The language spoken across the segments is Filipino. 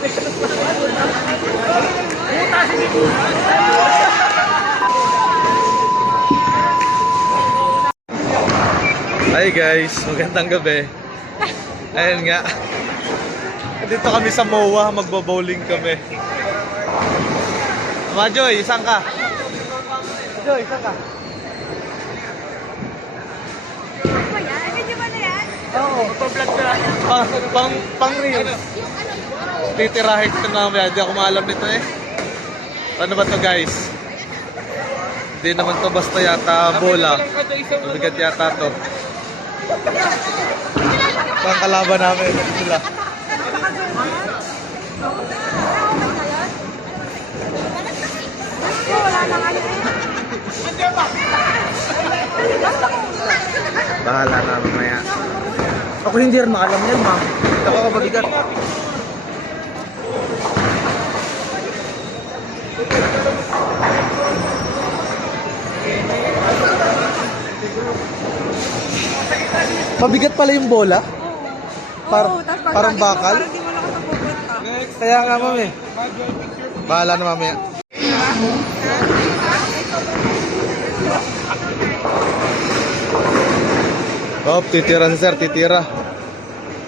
Hi guys, magandang gabi. Ayun nga. Dito kami sa MOA, magbo-bowling kami. Joy, isang ka? Joy, isang ka? Video ba na yan? Oo. Pang reels. Titirahin ko na mamaya. Hindi ako maalam nito eh. Ano ba to guys? Hindi naman to basta yata bola. Mabigat yata to. Pang kalaban namin. Sila. Wala na nga yun. Bahala na mamaya. Ako hindi rin maalam yan, ma'am. Ako kapagigat. Mabigat pala yung bola? Parang bakal? Parang di mo lang katapupunta. Kaya nga, ma'am eh. Bahala na mamaya. Oh, titira si sir, titira.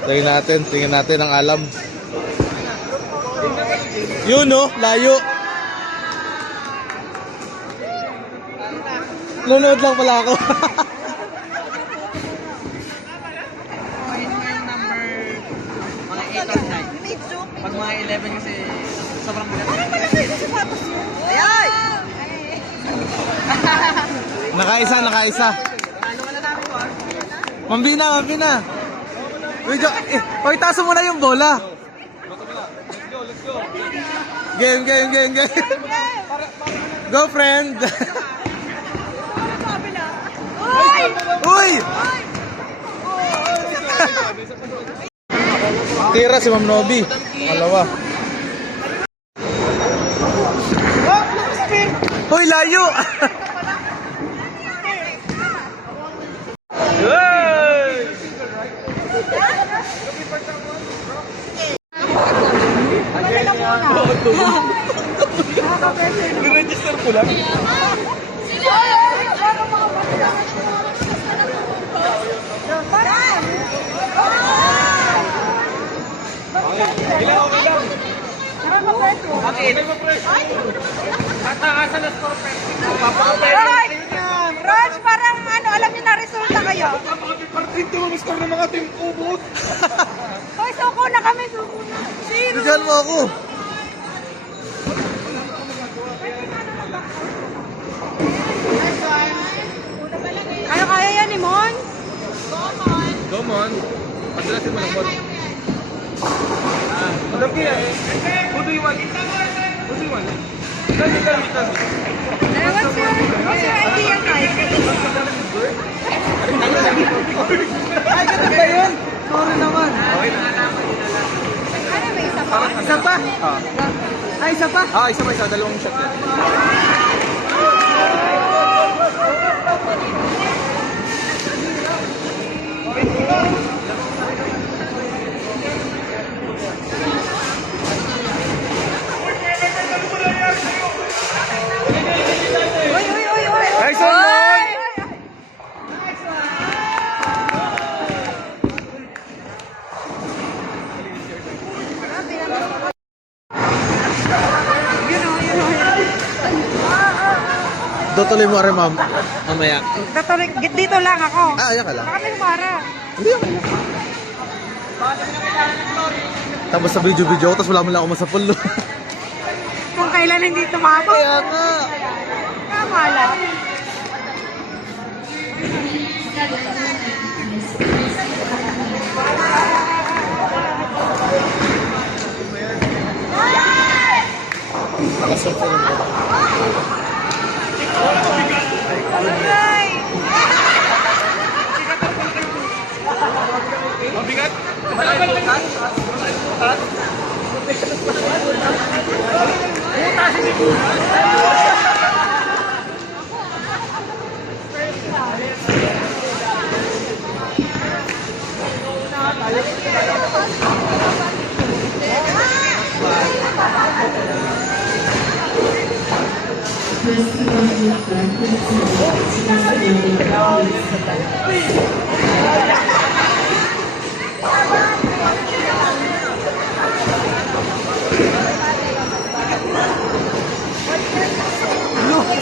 Tingnan natin ang alam. Yun no, layo. Nanonood lang pala ako. Mga 8 or 9. Pag mga 11 kasi sobrang bigat. Parang malaki yung sapatos mo. Ayay! Nakaisa. Ano ka na namin po? Mambina. Medyo, oy, taso mo na yung bola. Game. Go, friend. Uy! Tira si Ma'am Nobi. Alawa. Hoy, layo! Register ko lang. Raj, parang ano, alam niyo na resulta kayo. Dito mo score ng mga team ubod. Hoy, suko na kami, suko na. Zero. Bigyan mo ako. Kaya yan ni Mon? Go on. Padalasin mo lang, Mon. Madam Kia, who do you want? Tell me. What's your idea, guys? Ay, ganun ba yun? Sorry naman. Ano ba isa pa? Isa pa? Ay, isa pa? Isa. Dalawang shot yan. Uy. Nice one, Mon! Tutuloy mo rin, ma'am. Mamaya. Dito lang ako. Ayan ka lang. Baka may humara. Hindi ako. Tapos sa video ako, tapos wala mo lang ako masapul. Kung kailan hindi tumabog. Kaya nga. Tama lang. Nakasot sa rin ko. Ay! Mabigat?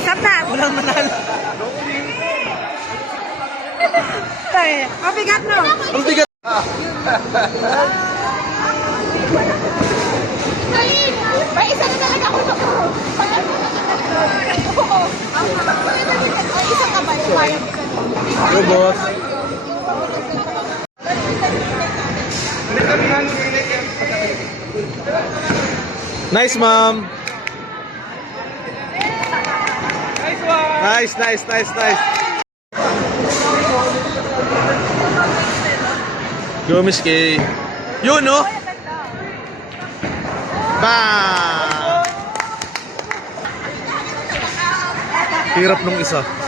Stop na. Walang manalo. Ay, mabigat no. Ang bigat. Salin! May isa na talaga ako sa Oo. Isa ka ba? Payag ka na. Go, boss. Nice, ma'am. Nice one. Nice, nice, nice, nice. Go, Miss Kay. Yun, no? Bang! Hirap nung isa.